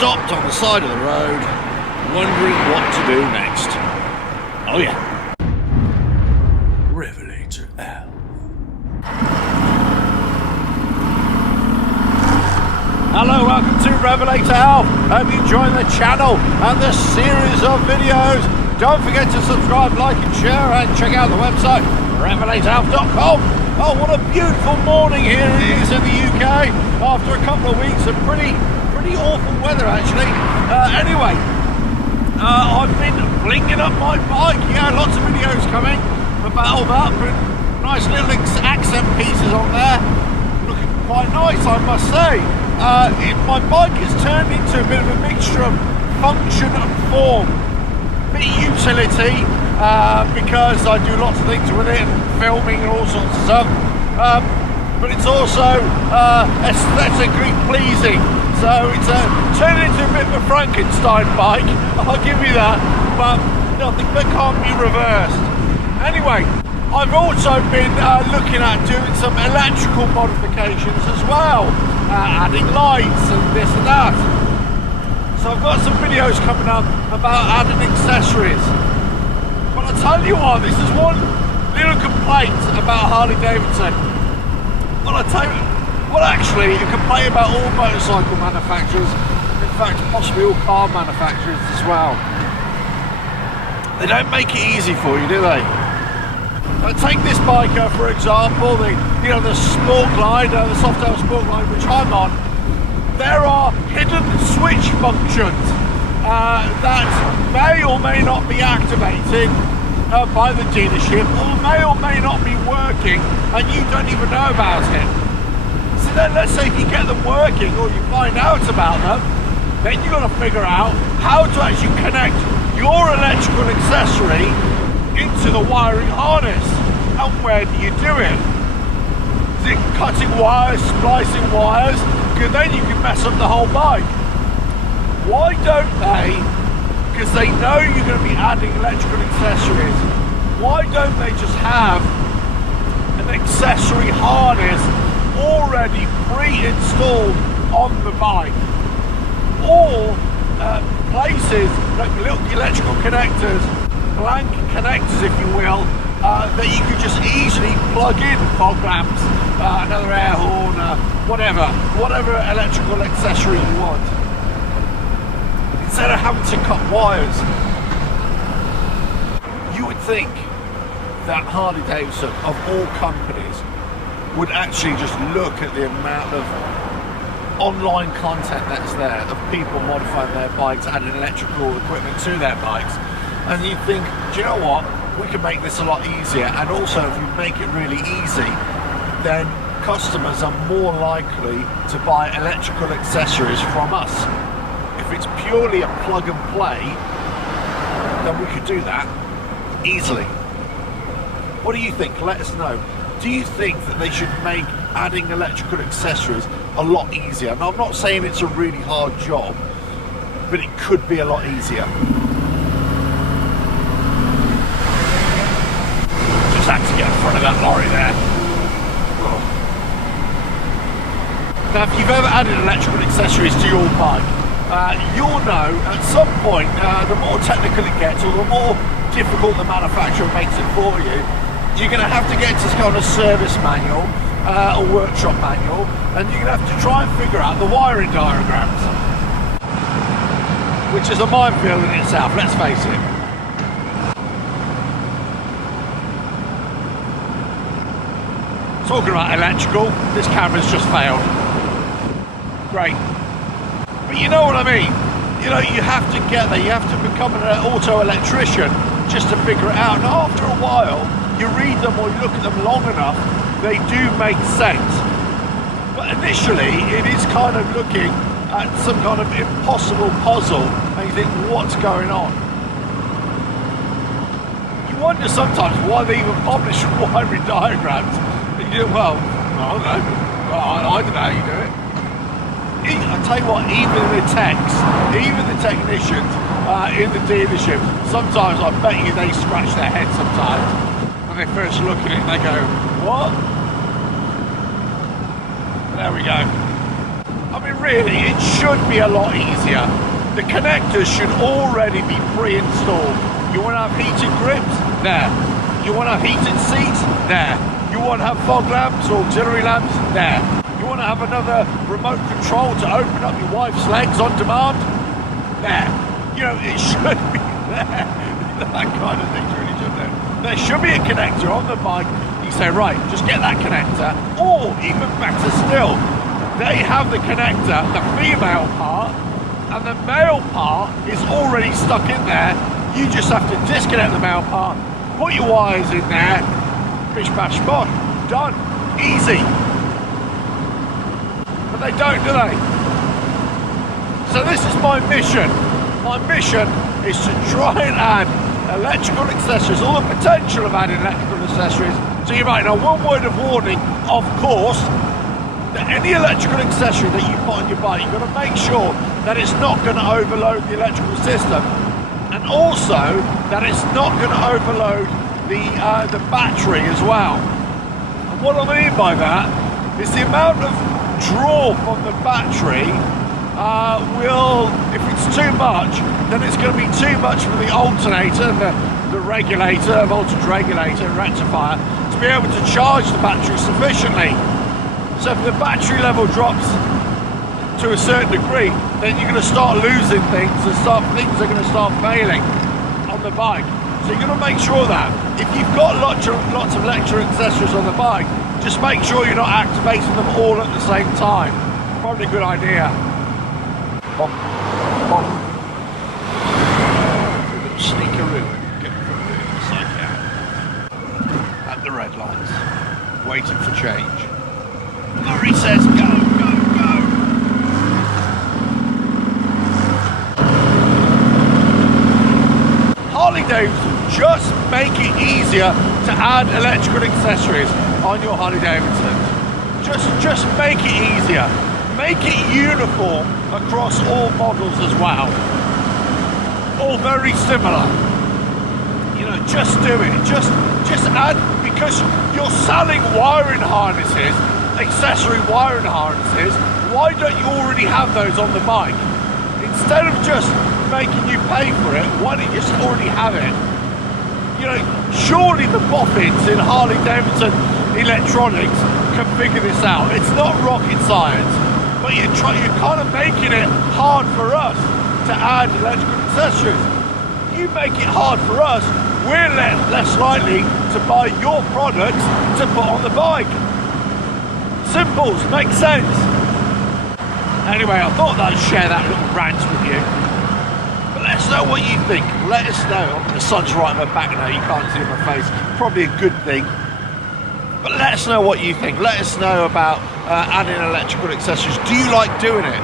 stopped on the side of the road, wondering what to do next. Oh yeah. RevelatorAlf. Hello, welcome to RevelatorAlf. Hope you're enjoying the channel and the series of videos. Don't forget to subscribe, like and share, and check out the website RevelatorAlf.com. Oh, what a beautiful morning here it is in the UK after a couple of weeks of pretty awful weather actually. Anyway, I've been blinking up my bike. Yeah, lots of videos coming about that, but nice little accent pieces on there. Looking quite nice, I must say. My bike has turned into a bit of a mixture of function and form. Bit of utility, because I do lots of things with it, filming and all sorts of stuff. But it's also aesthetically pleasing. So it's turned into a bit of a Frankenstein bike, I'll give you that, but nothing that can't be reversed. Anyway, I've also been looking at doing some electrical modifications as well, adding lights and this and that. So I've got some videos coming up about adding accessories. But I'll tell you what, this is one little complaint about Harley Davidson. Well, actually, a complaint about all motorcycle manufacturers, in fact, possibly all car manufacturers as well. They don't make it easy for you, do they? Take this bike, for example, the Sport Glide, the Softail Sport Glide, which I'm on. There are hidden switch functions that may or may not be activated by the dealership, or may not be working, and you don't even know about it. So then let's say if you get them working, or you find out about them, then you've got to figure out how to actually connect your electrical accessory into the wiring harness. And where do you do it? Is it cutting wires, splicing wires? Because then you can mess up the whole bike. Why don't they, because they know you're going to be adding electrical accessories, why don't they just have an accessory harness already pre-installed on the bike? Or places like little electrical connectors, blank connectors if you will, that you could just easily plug in fog lamps, another air horn, whatever electrical accessory you want, instead of having to cut wires. You would think that Harley Davidson, of all companies, would actually just look at the amount of online content that's there of people modifying their bikes, adding electrical equipment to their bikes, and you think, do you know what, we can make this a lot easier. And also, if we make it really easy, then customers are more likely to buy electrical accessories from us. If it's purely a plug and play, then we could do that easily. What do you think? Let us know. Do you think that they should make adding electrical accessories a lot easier? Now, I'm not saying it's a really hard job, but it could be a lot easier. Just had to get in front of that lorry there. Now, if you've ever added electrical accessories to your bike, you'll know at some point, the more technical it gets, or the more difficult the manufacturer makes it for you, you're going to have to get to some kind of service manual, or workshop manual, and you're going to have to try and figure out the wiring diagrams, which is a minefield in itself, let's face it. Talking about electrical, this camera's just failed. Great. But you know what I mean? You know, you have to get there, you have to become an auto electrician just to figure it out. And after a while, you read them or you look at them long enough, they do make sense. But initially, it is kind of looking at some kind of impossible puzzle, and you think, what's going on? You wonder sometimes why they even publish wiring diagrams. You do, well, I don't know. I don't know how you do it. I tell you what, even the techs, even the technicians in the dealership, sometimes I bet you they scratch their head sometimes when they first look at it and they go, what? There we go. I mean, really, it should be a lot easier. The connectors should already be pre-installed. You want to have heated grips? There. You want to have heated seats? There. You want to have fog lamps or auxiliary lamps? There. You want to have another remote control to open up your wife's legs on demand? There. You know, it should be there. That kind of thing's really should there. There should be a connector on the bike. You say, right, just get that connector. Or, even better still, they have the connector, the female part, and the male part is already stuck in there. You just have to disconnect the male part, put your wires in there, bish bash bosh, done, easy. But they don't, do they? So this is my mission. My mission is to try and add electrical accessories, all the potential of adding electrical accessories to your bike. Now, one word of warning, of course, that any electrical accessory that you put on your bike, you've got to make sure that it's not going to overload the electrical system, and also that it's not going to overload the battery as well. And what I mean by that is the amount of draw from the battery will, if it's too much, then it's going to be too much for the alternator, the regulator, voltage regulator and rectifier, to be able to charge the battery sufficiently. So if the battery level drops to a certain degree, then you're going to start losing things and things are going to start failing on the bike. So you're going to make sure that if you've got lots of electrical accessories on the bike, just make sure you're not activating them all at the same time. Probably a good idea. Bom, bom. A little sneakaroo and get from the side down. At the red lights, waiting for change. Lorry says, go, go, go. Harley Davidson, just make it easier to add electrical accessories on your Harley Davidson. Just make it easier. Make it uniform across all models as well. All very similar. You know, just do it. Just add, because you're selling wiring harnesses, accessory wiring harnesses, why don't you already have those on the bike? Instead of just making you pay for it, why don't you just already have it? You know, surely the boffins in Harley Davidson electronics can figure this out. It's not rocket science, but you're kind of making it hard for us to add electrical accessories. You make it hard for us, we're less likely to buy your products to put on the bike. Simples, makes sense. Anyway, I thought I'd share that little rant with you. But let us know what you think. Let us know. The sun's right on my back now, you can't see my face. Probably a good thing. But let us know what you think. Let us know about adding electrical accessories. Do you like doing it?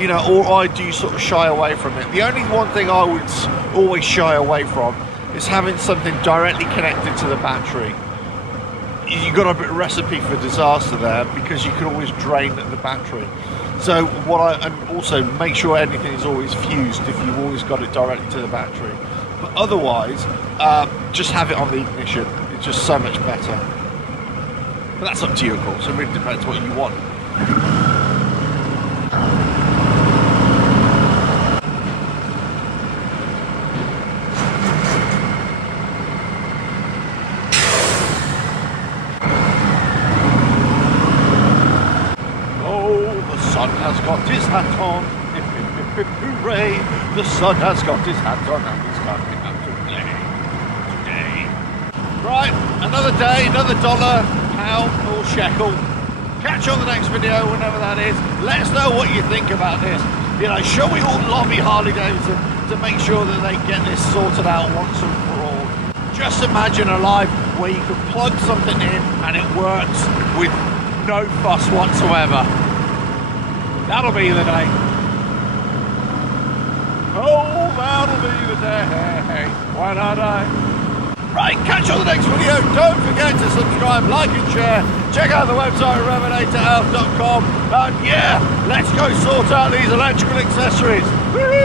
You know, or do you sort of shy away from it? The only one thing I would always shy away from is having something directly connected to the battery. You got a bit of recipe for disaster there, because you can always drain the battery. So and also make sure anything is always fused if you've always got it directly to the battery. But otherwise, just have it on the ignition. It's just so much better. But that's up to you, of course. It really depends what you want. Has got his hat on, hip, hip, hip, hip, hooray, the sun has got his hat on and he's coming up to play today. Right, another day, another dollar, pound or shekel. Catch you on the next video, whenever that is. Let us know what you think about this. You know, shall we all lobby Harley Davidson to make sure that they get this sorted out once and for all? Just imagine a life where you can plug something in and it works with no fuss whatsoever. That'll be the day. Oh, that'll be the day. Why not I? Right, catch you on the next video. Don't forget to subscribe, like and share. Check out the website at RevelatorAlf.com. And yeah, let's go sort out these electrical accessories. Woo-hoo!